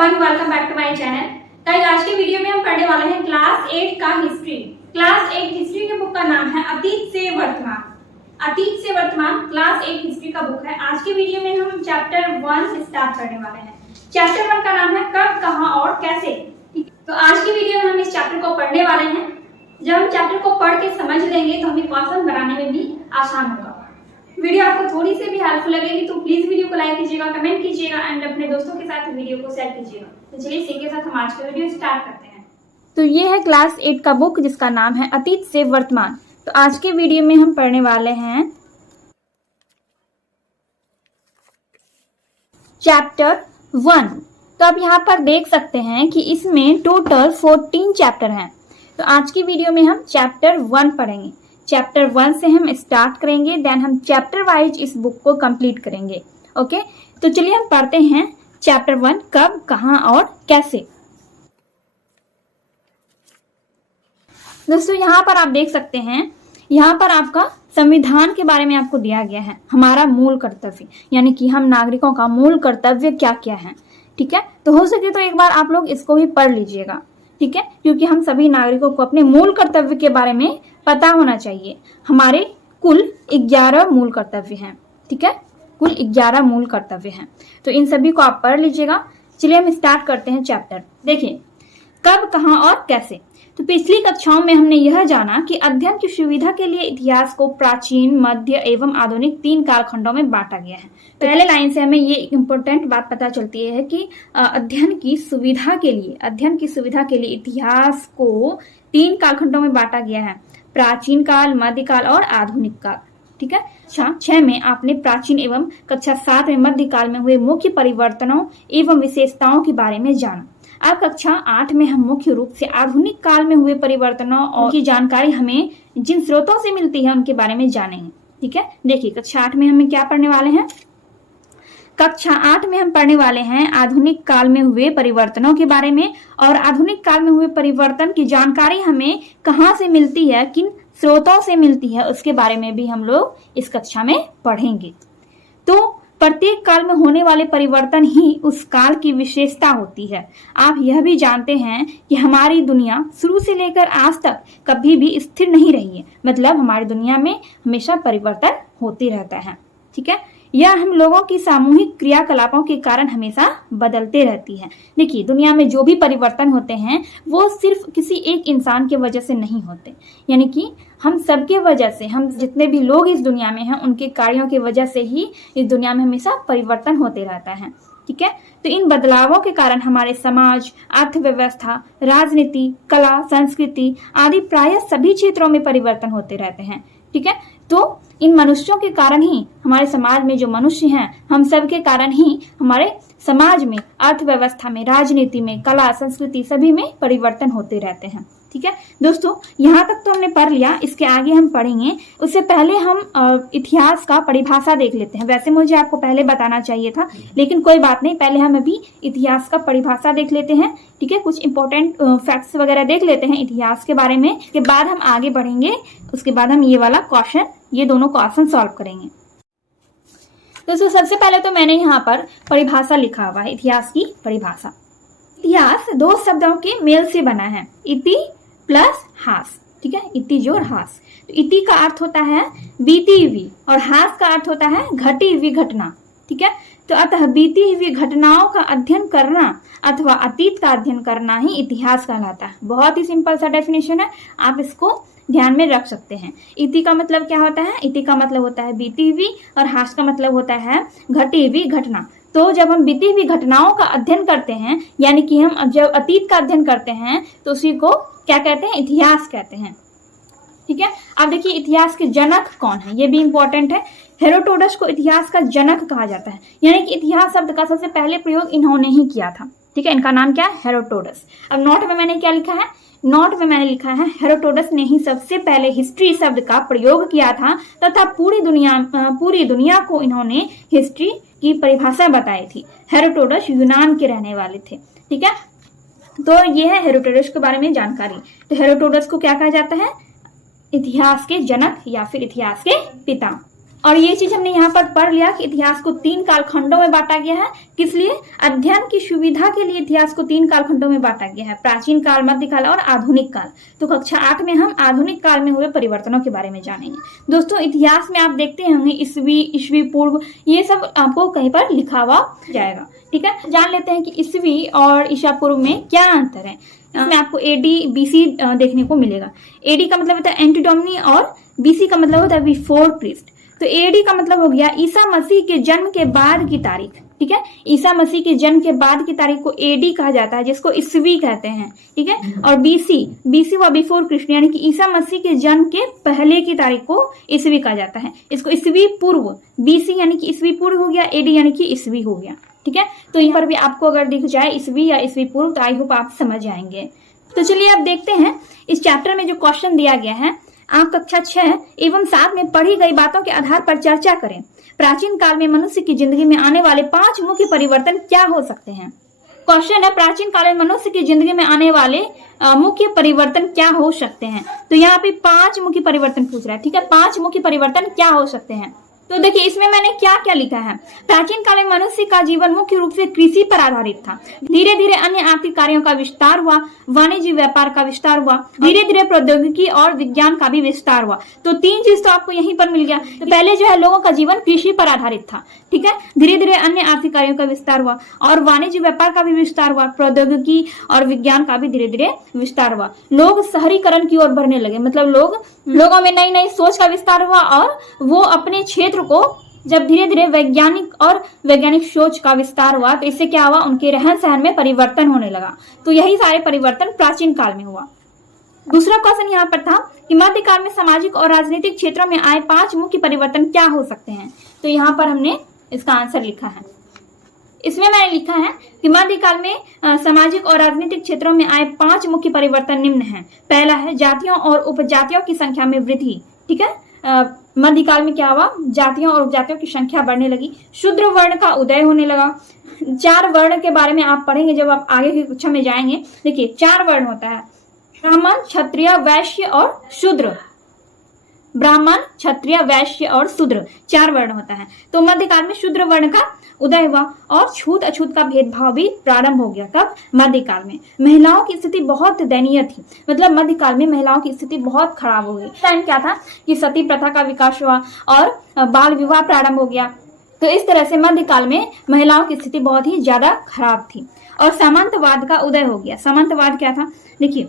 Everyone, welcome back to my channel. Guys, आज के video में हम पढ़ने वाले हैं क्लास 8 का हिस्ट्री। क्लास 8 हिस्ट्री के बुक का नाम है अतीत से वर्तमान। अतीत से वर्तमान क्लास 8 हिस्ट्री का बुक है। आज के वीडियो में हम चैप्टर 1 स्टार्ट करने वाले हैं। चैप्टर 1 का नाम है कब, कहां और कैसे। तो आज की वीडियो में हम इस चैप्टर को पढ़ने वाले हैं। जब हम चैप्टर को पढ़ के समझ लेंगे तो हमें क्वेश्चन बनाने में भी आसान होगा। वीडियो आपको थोड़ी सी भी हेल्पफुल लगेगी तो प्लीज वीडियो को लाइक कीजिएगा, कमेंट कीजिएगा एंड अपने दोस्तों के साथ वीडियो को शेयर कीजिएगा। तो चलिए इसी के साथ हम आज का वीडियो स्टार्ट करते हैं। तो ये है क्लास 8 का बुक जिसका नाम है अतीत से वर्तमान। तो आज के वीडियो में हम पढ़ने वाले हैं चैप्टर 1। तो आप यहाँ पर देख सकते हैं कि इसमें टोटल 14 चैप्टर हैं। तो आज की वीडियो में हम चैप्टर 1 पढ़ेंगे। चैप्टर 1 से हम स्टार्ट करेंगे, देन हम चैप्टर वाइज इस बुक को कंप्लीट करेंगे। ओके, तो चलिए हम पढ़ते हैं चैप्टर 1 कब, कहां और कैसे। दोस्तों यहाँ पर आप देख सकते हैं, यहाँ पर आपका संविधान के बारे में आपको दिया गया है। हमारा मूल कर्तव्य यानी कि हम नागरिकों का मूल कर्तव्य क्या क्या है। ठीक है, तो हो सके तो एक बार आप लोग इसको भी पढ़ लीजिएगा। ठीक है, क्योंकि हम सभी नागरिकों को अपने मूल कर्तव्य के बारे में पता होना चाहिए। हमारे कुल 11 मूल कर्तव्य हैं। ठीक है, कुल 11 मूल कर्तव्य हैं। तो इन सभी को आप पढ़ लीजिएगा। चलिए हम स्टार्ट करते हैं चैप्टर। देखिए, कब, कहां और कैसे। तो पिछली कक्षाओं में हमने यह जाना कि अध्ययन की सुविधा के लिए इतिहास को प्राचीन, मध्य एवं आधुनिक 3 कालखंडों में बांटा गया है। पहले लाइन से हमें ये इम्पोर्टेंट बात पता चलती है कि अध्ययन की सुविधा के लिए इतिहास को 3 कालखंडों में बांटा गया है, प्राचीन काल, मध्यकाल और आधुनिक काल। ठीक है, कक्षा 6 में आपने प्राचीन एवं कक्षा 7 में मध्यकाल में हुए मुख्य परिवर्तनों एवं विशेषताओं के बारे में जाना। अब कक्षा 8 में हम मुख्य रूप से आधुनिक काल में हुए परिवर्तनों और की जानकारी हमें जिन स्रोतों से मिलती है उनके बारे में जानेंगे। ठीक है, देखिए कक्षा 8 में हमें क्या पढ़ने वाले हैं। कक्षा 8 में हम पढ़ने वाले हैं आधुनिक काल में हुए परिवर्तनों के बारे में, और आधुनिक काल में हुए परिवर्तन की जानकारी हमें कहाँ से मिलती है, किन स्रोतों से मिलती है, उसके बारे में भी हम लोग इस कक्षा में पढ़ेंगे। तो प्रत्येक काल में होने वाले परिवर्तन ही उस काल की विशेषता होती है। आप यह भी जानते हैं कि हमारी दुनिया शुरू से लेकर आज तक कभी भी स्थिर नहीं रही है। मतलब हमारी दुनिया में हमेशा परिवर्तन होते रहता है। ठीक है, यह हम लोगों की सामूहिक क्रियाकलापों के कारण हमेशा बदलते रहती है। देखिए, दुनिया में जो भी परिवर्तन होते हैं वो सिर्फ किसी एक इंसान के वजह से नहीं होते, यानी कि हम सबके वजह से, हम जितने भी लोग इस दुनिया में हैं उनके कार्यों की वजह से ही इस दुनिया में हमेशा परिवर्तन होते रहता है। ठीक है, तो इन बदलावों के कारण हमारे समाज, अर्थव्यवस्था, राजनीति, कला, संस्कृति आदि प्रायः सभी क्षेत्रों में परिवर्तन होते रहते हैं। ठीक है, तो इन मनुष्यों के कारण ही हमारे समाज में जो मनुष्य हैं, हम सब के कारण ही हमारे समाज में, अर्थव्यवस्था में, राजनीति में, कला, संस्कृति सभी में परिवर्तन होते रहते हैं। ठीक है दोस्तों, यहाँ तक तो हमने पढ़ लिया। इसके आगे हम पढ़ेंगे। उससे पहले हम इतिहास का परिभाषा देख लेते हैं। वैसे मुझे आपको पहले बताना चाहिए था, लेकिन कोई बात नहीं, पहले हम अभी इतिहास का परिभाषा देख लेते हैं। ठीक है, कुछ इंपॉर्टेंट फैक्ट्स वगैरह देख लेते हैं इतिहास के बारे में। उसके बाद हम आगे बढ़ेंगे। उसके बाद हम ये दोनों क्वेश्चन सॉल्व करेंगे। दोस्तों, सबसे पहले तो मैंने यहाँ पर परिभाषा लिखा हुआ है, इतिहास की परिभाषा। इतिहास 2 शब्दों के मेल से बना है, इति प्लस हास। ठीक है, इतिज और हास। तो इति का अर्थ होता है बीती हुई और हास का अर्थ होता है घटी हुई घटना। ठीक है, तो अतः बीती हुई घटनाओं का अध्ययन करना अथवा अतीत का अध्ययन करना ही इतिहास कहलाता है। बहुत ही सिंपल सा डेफिनेशन है, आप इसको ध्यान में रख सकते हैं। इति का मतलब क्या होता है? इति का मतलब होता है बीती हुई और हास का मतलब होता है घटी हुई घटना। तो जब हम बीती हुई घटनाओं का अध्ययन करते हैं, यानी कि हम जब अतीत का अध्ययन करते हैं, तो उसी को क्या कहते हैं? इतिहास कहते हैं। ठीक है, अब देखिए इतिहास के जनक कौन है, ये भी इंपॉर्टेंट है। हेरोडोटस को इतिहास का जनक कहा जाता है, यानी कि इतिहास शब्द का सबसे पहले प्रयोग इन्होंने ही किया था। ठीक है, इनका नाम क्या है? हेरोडोटस। अब नोट में मैंने क्या लिखा है? नोट में मैंने लिखा है हेरोडोटस ने ही सबसे पहले हिस्ट्री शब्द का प्रयोग किया था तथा पूरी दुनिया को इन्होंने हिस्ट्री की परिभाषा बताई थी। हेरोडोटस यूनान के रहने वाले थे। ठीक है, तो ये है हेरोडोटस के बारे में जानकारी। तो हेरोडोटस को क्या कहा जाता है? इतिहास के जनक या फिर इतिहास के पिता। और ये चीज हमने यहाँ पर पढ़ लिया कि इतिहास को 3 कालखंडों में बांटा गया है। किस लिए? अध्ययन की सुविधा के लिए इतिहास को 3 कालखंडों में बांटा गया है, प्राचीन काल, मध्यकाल और आधुनिक काल। तो कक्षा 8 में हम आधुनिक काल में हुए परिवर्तनों के बारे में जानेंगे। दोस्तों इतिहास में आप देखते होंगे ईस्वी पूर्व, ये सब आपको कहीं पर लिखा हुआ जाएगा। ठीक है, जान लेते हैं कि ईस्वी और ईसा पूर्व में क्या अंतर है। इसमें आपको एडी बीसी देखने को मिलेगा। एडी का मतलब होता है एंटी डोमिनी और बीसी का मतलब होता है बिफोर क्रिस्ट। तो एडी का मतलब हो गया ईसा मसीह के जन्म के बाद की तारीख। ठीक है, ईसा मसीह के जन्म के बाद की तारीख को एडी कहा जाता है, जिसको ईस्वी कहते हैं। ठीक है, और बीसी व बिफोर क्रिस्ट यानी कि ईसा मसीह के जन्म के पहले की तारीख को ईस्वी कहा जाता है। इसको ईस्वी पूर्व, बीसी यानी कि ईस्वी पूर्व हो गया, एडी यानी कि ईस्वी हो गया। ठीक है, तो यहाँ पर भी आपको अगर दिख जाए ईस्वी या ईस्वी पूर्व तो आई होप आप समझ जाएंगे। तो चलिए अब देखते हैं इस चैप्टर में जो क्वेश्चन दिया गया है। आप कक्षा 6 एवं 7 में पढ़ी गई बातों के आधार पर चर्चा करें। प्राचीन काल में मनुष्य की जिंदगी में आने वाले 5 मुख्य परिवर्तन क्या हो सकते हैं। क्वेश्चन है प्राचीन काल में मनुष्य की जिंदगी में आने वाले मुख्य परिवर्तन क्या हो सकते हैं। तो यहाँ पे 5 मुख्य परिवर्तन पूछ रहा है। ठीक है, 5 मुख्य परिवर्तन क्या हो सकते हैं। तो देखिए इसमें मैंने क्या क्या लिखा है। प्राचीन काल में मनुष्य का जीवन मुख्य रूप से कृषि पर आधारित था। धीरे धीरे अन्य आर्थिक कार्यों का विस्तार हुआ, वाणिज्य व्यापार का विस्तार हुआ, धीरे धीरे प्रौद्योगिकी और विज्ञान का भी विस्तार हुआ। तो 3 चीज तो आपको यहीं पर मिल गया। तो पहले जो है लोगों का जीवन कृषि पर आधारित था। ठीक है, धीरे धीरे अन्य आर्थिक कार्यों का विस्तार हुआ और वाणिज्य व्यापार का भी विस्तार हुआ, प्रौद्योगिकी और विज्ञान का भी धीरे धीरे विस्तार हुआ। लोग शहरीकरण की ओर बढ़ने लगे, मतलब लोगों में नई नई सोच का विस्तार हुआ और वो अपने क्षेत्र को जब धीरे धीरे वैज्ञानिक सोच का विस्तार हुआ तो इससे क्या हुआ, उनके रहन सहन में परिवर्तन होने लगा। तो यही सारे परिवर्तन प्राचीन काल में हुआ। दूसरा क्वेश्चन यहाँ पर था कि मध्यकाल में सामाजिक और राजनीतिक क्षेत्रों में आए 5 मुख्य परिवर्तन क्या हो सकते हैं। तो यहाँ पर हमने इसका आंसर लिखा है। इसमें मैंने लिखा है कि मध्यकाल में सामाजिक और राजनीतिक क्षेत्रों में आए 5 मुख्य परिवर्तन निम्न हैं। पहला है जातियों और उपजातियों की संख्या में वृद्धि। ठीक है, मध्यकाल में क्या हुआ, जातियों और उपजातियों की संख्या बढ़ने लगी। शूद्र वर्ण का उदय होने लगा। 4 वर्ण के बारे में आप पढ़ेंगे जब आप आगे की कक्षा में जाएंगे। देखिए 4 वर्ण होता है, ब्राह्मण, क्षत्रिय, वैश्य और शूद्र। ब्राह्मण, क्षत्रिय, वैश्य और शूद्र 4 वर्ण होता है। तो मध्यकाल में शूद्र वर्ण का उदय हुआ और छूत अछूत का भेदभाव भी प्रारंभ हो गया। कब? मध्यकाल में। महिलाओं की स्थिति बहुत दयनीय थी, मतलब मध्यकाल में महिलाओं की स्थिति बहुत खराब हो गई। टाइम क्या था कि सती प्रथा का विकास हुआ और बाल विवाह प्रारंभ हो गया। तो इस तरह से मध्यकाल में महिलाओं की स्थिति बहुत ही ज्यादा खराब थी और सामंतवाद का उदय हो गया। सामंतवाद क्या था? देखिए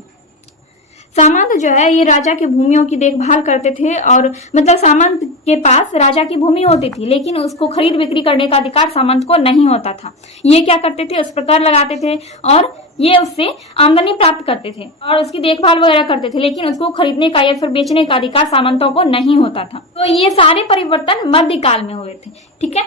सामंत जो है ये राजा की भूमियों की देखभाल करते थे और मतलब सामंत के पास राजा की भूमि होती थी लेकिन उसको खरीद बिक्री करने का अधिकार सामंत को नहीं होता था। ये क्या करते थे, उस पर कर लगाते थे और ये उससे आमदनी प्राप्त करते थे और उसकी देखभाल वगैरह करते थे, लेकिन उसको खरीदने का या फिर बेचने का अधिकार सामंतों को नहीं होता था। तो ये सारे परिवर्तन मध्यकाल में हुए थे। ठीक है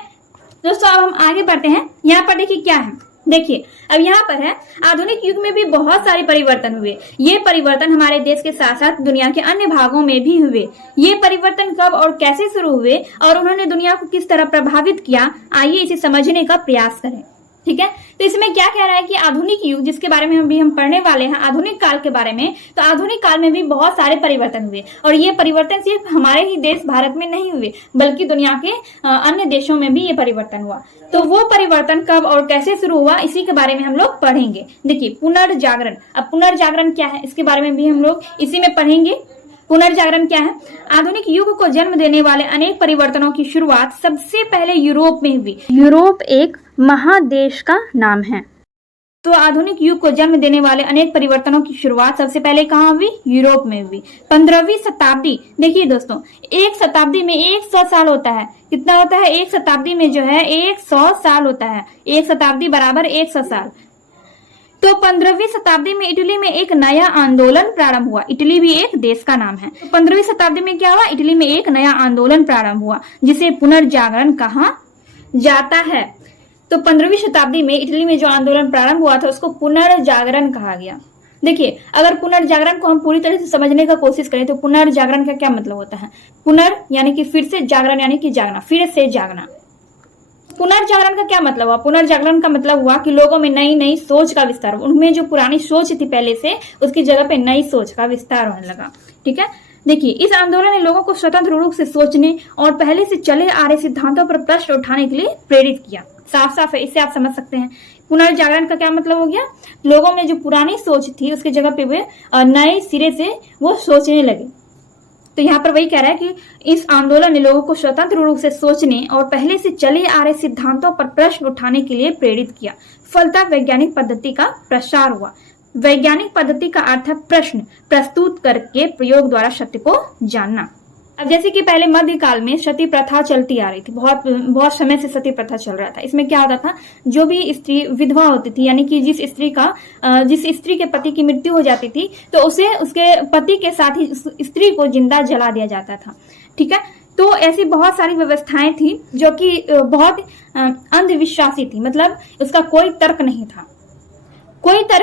दोस्तों, अब हम आगे बढ़ते हैं। यहाँ पर देखिए क्या है, देखिए अब यहाँ पर है आधुनिक युग में भी बहुत सारे परिवर्तन हुए। ये परिवर्तन हमारे देश के साथ साथ दुनिया के अन्य भागों में भी हुए। ये परिवर्तन कब और कैसे शुरू हुए और उन्होंने दुनिया को किस तरह प्रभावित किया, आइए इसे समझने का प्रयास करें। ठीक है, तो इसमें क्या कह रहा है कि आधुनिक युग जिसके बारे में हम पढ़ने वाले हैं, आधुनिक काल के बारे में, तो आधुनिक काल में भी बहुत सारे परिवर्तन हुए और ये परिवर्तन सिर्फ हमारे ही देश भारत में नहीं हुए बल्कि दुनिया के अन्य देशों में भी ये परिवर्तन हुआ। तो वो परिवर्तन कब और कैसे शुरू हुआ इसी के बारे में हम लोग पढ़ेंगे। देखिए पुनर्जागरण, अब पुनर्जागरण क्या है इसके बारे में भी हम लोग इसी में पढ़ेंगे। पुनर्जागरण क्या है? आधुनिक युग को जन्म देने वाले अनेक परिवर्तनों की शुरुआत सबसे पहले यूरोप में हुई। यूरोप एक महादेश का नाम है। तो आधुनिक युग को जन्म देने वाले अनेक परिवर्तनों की शुरुआत सबसे पहले कहाँ हुई? यूरोप में हुई। 15वीं शताब्दी, देखिए दोस्तों एक शताब्दी में 100 साल होता है। कितना होता है? एक शताब्दी में जो है 100 साल होता है। एक शताब्दी बराबर 100 साल। तो 15वीं शताब्दी में इटली में एक नया आंदोलन प्रारंभ हुआ। इटली भी एक देश का नाम है। तो 15वीं शताब्दी में क्या हुआ? इटली में एक नया आंदोलन प्रारंभ हुआ जिसे पुनर्जागरण कहा जाता है। तो 15वीं शताब्दी में इटली में जो आंदोलन प्रारंभ हुआ था उसको पुनर्जागरण कहा गया। देखिए अगर पुनर्जागरण को हम पूरी तरह से समझने का कोशिश करें तो पुनर्जागरण का क्या मतलब होता है? पुनर् यानी कि फिर से, जागरण यानी कि जागना, फिर से जागना। पुनर्जागरण का क्या मतलब हुआ? पुनर्जागरण का मतलब हुआ कि लोगों में नई नई सोच का विस्तार, उनमें जो पुरानी सोच थी पहले से उसकी जगह पे नई सोच का विस्तार होने लगा। ठीक है, देखिए, इस आंदोलन ने लोगों को स्वतंत्र रूप से सोचने और पहले से चले आ रहे सिद्धांतों पर प्रश्न उठाने के लिए प्रेरित किया। साफ साफ है, इससे आप समझ सकते हैं पुनर्जागरण का क्या मतलब हो गया। लोगों में जो पुरानी सोच थी उसके जगह पे वे नए सिरे से वो सोचने लगे। तो यहाँ पर वही कह रहा है कि इस आंदोलन ने लोगों को स्वतंत्र रूप से सोचने और पहले से चले आ रहे सिद्धांतों पर प्रश्न उठाने के लिए प्रेरित किया। फलतः वैज्ञानिक पद्धति का प्रसार हुआ। वैज्ञानिक पद्धति का अर्थ है प्रश्न प्रस्तुत करके प्रयोग द्वारा सत्य को जानना। अब जैसे कि पहले मध्यकाल में सती प्रथा चलती आ रही थी, बहुत समय से सती प्रथा चल रहा था। इसमें क्या होता था, जो भी स्त्री विधवा होती थी, यानी कि जिस स्त्री के पति की मृत्यु हो जाती थी, तो उसे उसके पति के साथ ही स्त्री को जिंदा जला दिया जाता था। ठीक है, तो ऐसी बहुत सारी व्यवस्थाएं थी जो कि बहुत अंधविश्वासी थी, मतलब उसका कोई तर्क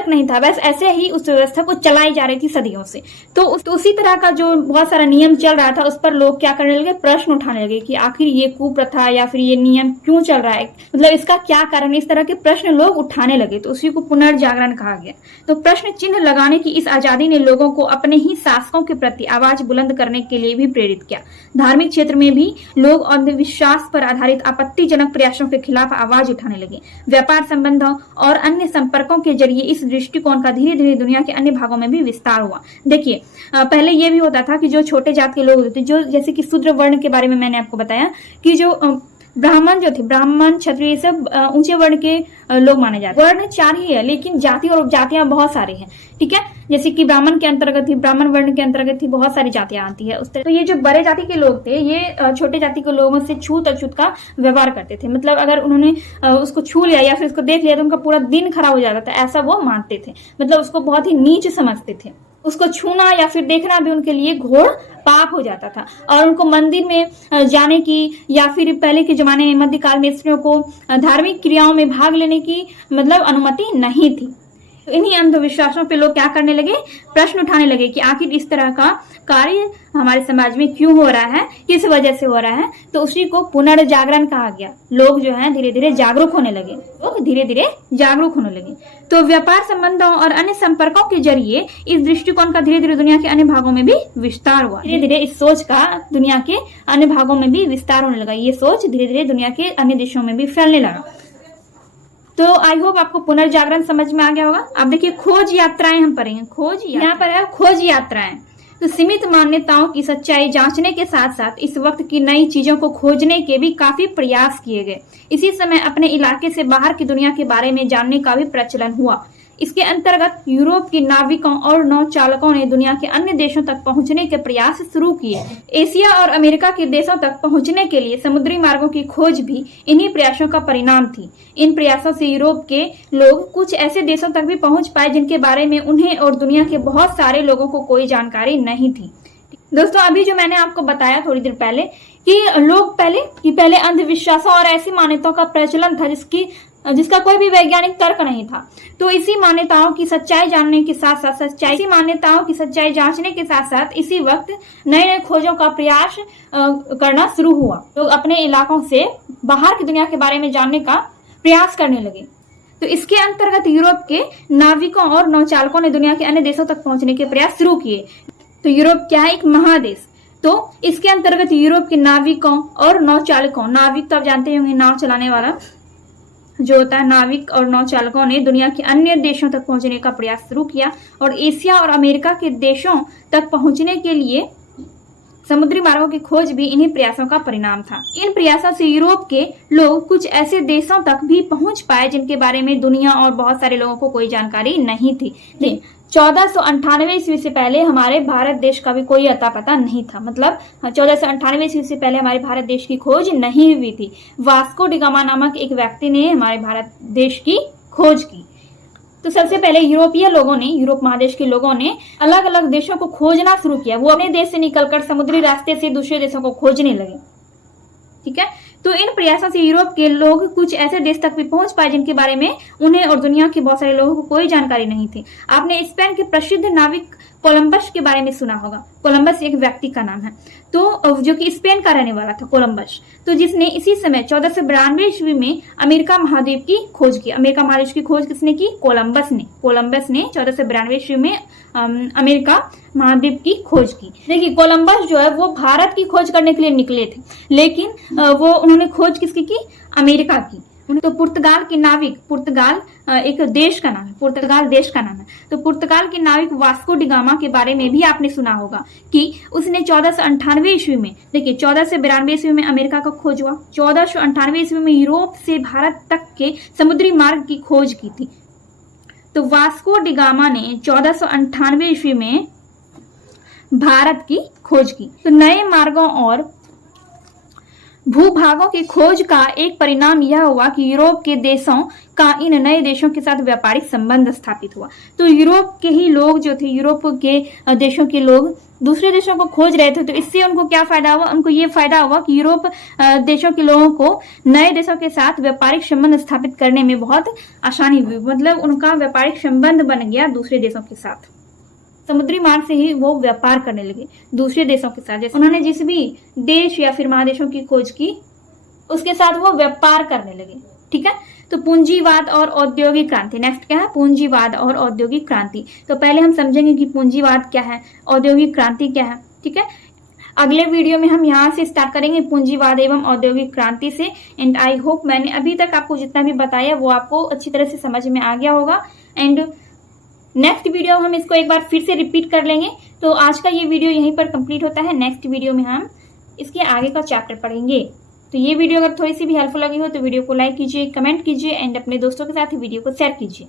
नहीं था, बस ऐसे ही उस व्यवस्था को चलाई जा रही थी सदियों से। तो उसी तरह का जो बहुत सारा नियम चल रहा था उस पर लोग क्या करने लगे, प्रश्न उठाने लगे कि आखिर ये कुप्रथा या फिर ये नियम क्यों चल रहा है, मतलब इसका क्या कारण, इस तरह के प्रश्न लोग उठाने लगे। तो उसी को पुनर्जागरण कहा गया। तो प्रश्न चिन्ह लगाने की इस आजादी ने लोगों को अपने ही शासकों के प्रति आवाज बुलंद करने के लिए भी प्रेरित किया। धार्मिक क्षेत्र में भी लोग अंधविश्वास पर आधारित आपत्तिजनक प्रयासों के खिलाफ आवाज उठाने लगे। व्यापार संबंधों और अन्य संपर्कों के जरिए इस दृष्टिकोण का धीरे धीरे दुनिया के अन्य भागों में भी विस्तार हुआ। देखिए, पहले ये भी होता था कि जो छोटे जात के लोग होते थे, जो जैसे कि शूद्र वर्ण के बारे में मैंने आपको बताया कि जो ब्राह्मण जो थे, ब्राह्मण क्षत्रिय सब ऊंचे वर्ण के लोग माने जाते। वर्ण 4 ही है, लेकिन जाति और उपजातियां बहुत सारी हैं। ठीक है, जैसे कि ब्राह्मण के अंतर्गत ही, ब्राह्मण वर्ण के अंतर्गत ही बहुत सारी जातियां आती है उस तरह। तो ये जो बड़े जाति के लोग थे, ये छोटे जाति के लोगों से छूत अछूत का व्यवहार करते थे। मतलब अगर उन्होंने उसको छू लिया या फिर उसको देख लिया तो उनका पूरा दिन खराब हो जाता था, ऐसा वो मानते थे। मतलब उसको बहुत ही नीच समझते थे। उसको छूना या फिर देखना भी उनके लिए घोर पाप हो जाता था। और उनको मंदिर में जाने की या फिर पहले के जमाने में मध्यकाल में स्त्रियों को धार्मिक क्रियाओं में भाग लेने की मतलब अनुमति नहीं थी। तो इन्हीं अंधविश्वासों पे लोग क्या करने लगे, प्रश्न उठाने लगे कि आखिर इस तरह का कार्य हमारे समाज में क्यों हो रहा है, किस वजह से हो रहा है। तो उसी को पुनर्जागरण कहा गया। लोग जो है धीरे धीरे जागरूक होने लगे, तो व्यापार संबंधों और अन्य संपर्कों के जरिए इस दृष्टिकोण का धीरे धीरे दुनिया के अन्य भागों में भी विस्तार हुआ। धीरे धीरे इस सोच का दुनिया के अन्य भागों में भी विस्तार होने लगा। ये सोच धीरे धीरे दुनिया के अन्य देशों में भी फैलने लगा। तो आई होप आपको पुनर्जागरण समझ में आ गया होगा। अब देखिए, खोज यात्राएं हम पढ़ेंगे। यहाँ पर है खोज यात्राएं। तो सीमित मान्यताओं की सच्चाई जांचने के साथ साथ इस वक्त की नई चीजों को खोजने के भी काफी प्रयास किए गए। इसी समय अपने इलाके से बाहर की दुनिया के बारे में जानने का भी प्रचलन हुआ। इसके अंतर्गत यूरोप के नाविकों और नौचालकों ने दुनिया के अन्य देशों तक पहुंचने के प्रयास शुरू किए। एशिया और अमेरिका के देशों तक पहुंचने के लिए समुद्री मार्गों की खोज भी इन्हीं प्रयासों का परिणाम थी। इन प्रयासों से यूरोप के लोग कुछ ऐसे देशों तक भी पहुंच पाए जिनके बारे में उन्हें और दुनिया के बहुत सारे लोगों को कोई जानकारी नहीं थी। दोस्तों, अभी जो मैंने आपको बताया थोड़ी देर पहले कि लोग पहले अंधविश्वासों और ऐसी मान्यताओं का प्रचलन था जिसका कोई भी वैज्ञानिक तर्क नहीं था। तो इसी मान्यताओं की सच्चाई जानने के साथ साथ इसी वक्त नए नए खोजों का प्रयास करना शुरू हुआ। लोग अपने इलाकों से बाहर की दुनिया के बारे में जानने का प्रयास करने लगे। तो इसके अंतर्गत यूरोप के नाविकों और नौचालकों ने दुनिया के अन्य देशों तक पहुंचने के प्रयास शुरू किए। तो यूरोप क्या है, एक महादेश। तो इसके अंतर्गत यूरोप के नाविकों और नौचालकों, नाविक तो आप जानते होंगे, नाव चलाने वाला जो होता है, नाविक और नौचालकों ने दुनिया के अन्य देशों तक पहुंचने का प्रयास शुरू किया। और एशिया और अमेरिका के देशों तक पहुंचने के लिए समुद्री मार्गों की खोज भी इन्हीं प्रयासों का परिणाम था। इन प्रयासों से यूरोप के लोग कुछ ऐसे देशों तक भी पहुंच पाए जिनके बारे में दुनिया और बहुत सारे लोगों को कोई जानकारी नहीं थी। 1498 ईस्वी से पहले हमारे भारत देश का भी कोई अता पता नहीं था। मतलब 1498 ईस्वी से पहले हमारे भारत देश की खोज नहीं हुई थी। वास्को डी गामा नामक एक व्यक्ति ने हमारे भारत देश की खोज की। तो सबसे पहले यूरोप महादेश के लोगों ने अलग अलग देशों को खोजना शुरू किया। वो अपने देश से निकलकर समुद्री रास्ते से दूसरे देशों को खोजने लगे। ठीक है, तो इन प्रयासों से यूरोप के लोग कुछ ऐसे देश तक भी पहुंच पाए जिनके बारे में उन्हें और दुनिया के बहुत सारे लोगों को कोई जानकारी नहीं थी। आपने स्पेन के प्रसिद्ध नाविक कोलंबस के बारे में सुना होगा। कोलंबस एक व्यक्ति का नाम है, तो जो कि स्पेन का रहने वाला था कोलंबस, तो जिसने इसी समय 1492 ईस्वी में अमेरिका महाद्वीप की खोज की। अमेरिका महाद्वीप की खोज किसने की? कोलंबस ने। कोलंबस ने 1492 ईस्वी में अमेरिका महाद्वीप की खोज की। देखिए कोलंबस जो है वो भारत की खोज करने के लिए निकले थे, लेकिन वो उन्होंने खोज किसकी की? अमेरिका की। तो पुर्तगाल के नाविक, पुर्तगाल एक देश का नाम है, पुर्तगाल देश का नाम है, तो पुर्तगाल के नाविक वास्को डी गामा के बारे में भी आपने सुना होगा कि उसने 1498 ईस्वी में, देखिए 1492 ईस्वी में अमेरिका का खोज हुआ, 1498 ईस्वी में यूरोप से भारत तक के समुद्री मार्ग की खोज की थी। तो वास्को डी गामा ने 1498 ईस्वी में भारत की खोज की। तो नए मार्गों और भूभागों की खोज का एक परिणाम यह हुआ कि यूरोप के देशों का इन नए देशों के साथ व्यापारिक संबंध स्थापित हुआ। तो यूरोप के ही लोग जो थे, यूरोप के देशों के लोग दूसरे देशों को खोज रहे थे, तो इससे उनको क्या फायदा हुआ? उनको ये फायदा हुआ कि यूरोप देशों के लोगों को नए देशों के साथ व्यापारिक संबंध स्थापित करने में बहुत आसानी हुई। मतलब उनका व्यापारिक संबंध बन गया दूसरे देशों के साथ, समुद्री मार्ग से ही वो व्यापार करने लगे दूसरे देशों के साथ। जैसे उन्होंने जिस भी देश या फिर महादेशों की खोज की उसके साथ वो व्यापार करने लगे। ठीक है, तो पूंजीवाद और औद्योगिक क्रांति। नेक्स्ट क्या है? पूंजीवाद और औद्योगिक क्रांति। तो पहले हम समझेंगे कि पूंजीवाद क्या है, औद्योगिक क्रांति क्या है। ठीक है, अगले वीडियो में हम यहाँ से स्टार्ट करेंगे पूंजीवाद एवं औद्योगिक क्रांति से। एंड आई होप मैंने अभी तक आपको जितना भी बताया वो आपको अच्छी तरह से समझ में आ गया होगा। एंड नेक्स्ट वीडियो हम इसको एक बार फिर से रिपीट कर लेंगे। तो आज का ये वीडियो यहीं पर कंप्लीट होता है। नेक्स्ट वीडियो में हम इसके आगे का चैप्टर पढ़ेंगे। तो ये वीडियो अगर थोड़ी सी भी हेल्पफुल लगी हो तो वीडियो को लाइक कीजिए, कमेंट कीजिए एंड अपने दोस्तों के साथ वीडियो को शेयर कीजिए।